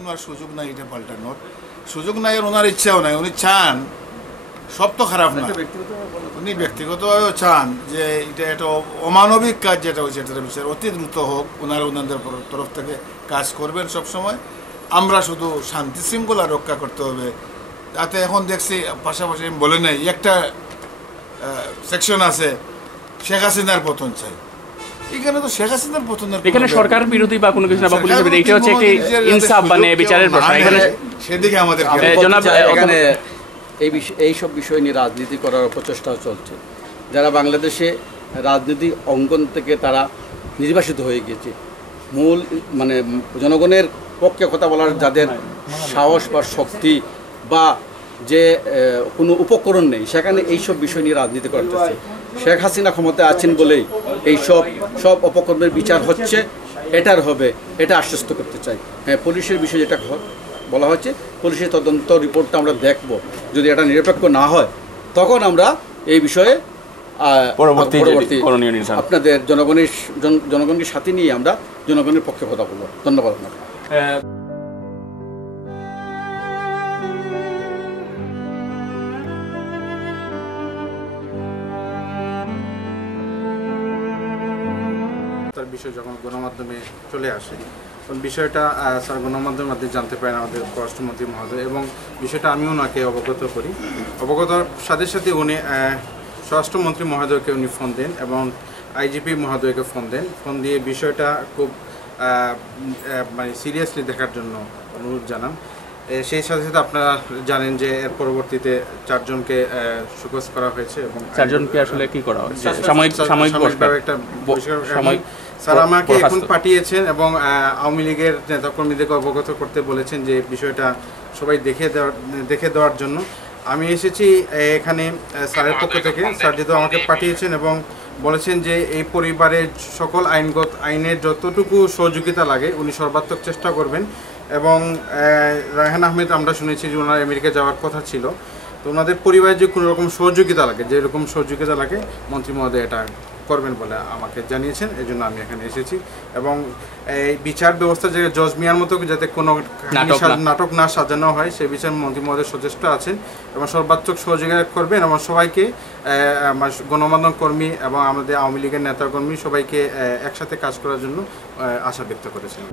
কোনো আর সুযোগ নাই এটা পাল্টানোর, সুযোগ নাই, আর ওনার ইচ্ছাও নাই। উনি চান, সব তো খারাপ না, উনি ব্যক্তিগতভাবেও চান যে এটা একটা অমানবিক কাজ যেটা হয়েছে এটার বিষয়ে অতি দ্রুত হোক। ওনাদের তরফ থেকে কাজ করবেন সব সময়। আমরা শুধু শান্তি শৃঙ্খলা রক্ষা করতে হবে। যাতে এখন দেখছি পাশাপাশি বলে নাই একটা সেকশন আছে শেখ হাসিনার পতন চাই। এখানে তো শেখ হাসিনার পতনের, এখানে সরকার বিরোধী বা কোনো কিছু না, বা পুলিশ বিরোধী, এটা হচ্ছে একটি ইনসাফ মানে বিচারের প্রশ্ন। এখানে সেদিকে আমাদের এখানে এই সব বিষয় নিয়ে রাজনীতি করার প্রচেষ্টাও চলছে। যারা বাংলাদেশে রাজনীতি অঙ্গন থেকে তারা নির্বাসিত হয়ে গিয়েছে, মূল মানে জনগণের পক্ষে কথা বলার যাদের সাহস বা শক্তি বা যে কোনো উপকরণ নেই, সেখানে এইসব বিষয় নিয়ে রাজনীতি করা হচ্ছে। শেখ হাসিনা ক্ষমতায় আছেন বলেই এই সব অপকর্মের বিচার হচ্ছে, এটার হবে, এটা আশ্বস্ত করতে চাই। হ্যাঁ, পুলিশের বিষয় যেটা বলা হচ্ছে, পুলিশের তদন্ত রিপোর্টটা আমরা দেখব। যদি এটা নিরপেক্ষ না হয় তখন আমরা এই বিষয়ে পরবর্তী আপনাদের জনগণকে সাথে নিয়ে আমরা জনগণের পক্ষে কথা বলবো। ধন্যবাদ আপনাকে। তার বিষয় যখন গণমাধ্যমে চলে আসে, তখন বিষয়টা স্যার গণমাধ্যমের মাধ্যমে জানতে পারেন আমাদের পররাষ্ট্রমন্ত্রী মহোদয়, এবং বিষয়টা আমি ওনাকে অবগত করি। অবগতর সাথে সাথে উনি স্বরাষ্ট্রমন্ত্রী মহোদয়কে উনি ফোন দেন এবং আইজিপি মহোদয়কে ফোন দেন। ফোন দিয়ে বিষয়টা খুব মানে সিরিয়াসলি দেখার জন্য অনুরোধ জানান। সেই সাথে সাথে আপনারা জানেন যে এর পরবর্তীতে 4 জনকে শোকজ করা হয়েছে। এবং 4 জনকে আসলে কি করা হয়েছে? সাময়িক একটা স্যার আমাকে এখন পাঠিয়েছেন এবং আওয়ামী লীগের নেতাকর্মীদেরকে অবগত করতে বলেছেন যে বিষয়টা সবাই দেখে দেওয়ার জন্য। আমি এসেছি এখানে স্যারের পক্ষ থেকে। স্যার যেহেতু আমাকে পাঠিয়েছেন এবং বলেছেন যে এই পরিবারের সকল আইনের যতটুকু সহযোগিতা লাগে উনি সর্বাত্মক চেষ্টা করবেন। এবং রায়হান আহমেদ, আমরা শুনেছি যে ওনার আমেরিকা যাওয়ার কথা ছিল, তো ওনাদের পরিবারে যে কোনো রকম সহযোগিতা লাগে, যেরকম সহযোগিতা লাগে মন্ত্রী মহোদয় এটা করবেন বলে আমাকে জানিয়েছেন। এই জন্য আমি এখানে এসেছি। এবং এই বিচার ব্যবস্থা যে জজ মিয়ার মতো যাতে কোনো নাটক না সাজানো হয় সে বিষয়ে মন্ত্রী মহোদয় সচেষ্ট আছেন এবং সর্বাত্মক সহযোগিতা করবেন এবং সবাইকে গণমাধ্যম কর্মী এবং আমাদের আওয়ামী লীগের নেতাকর্মী সবাইকে একসাথে কাজ করার জন্য আশা ব্যক্ত করেছেন।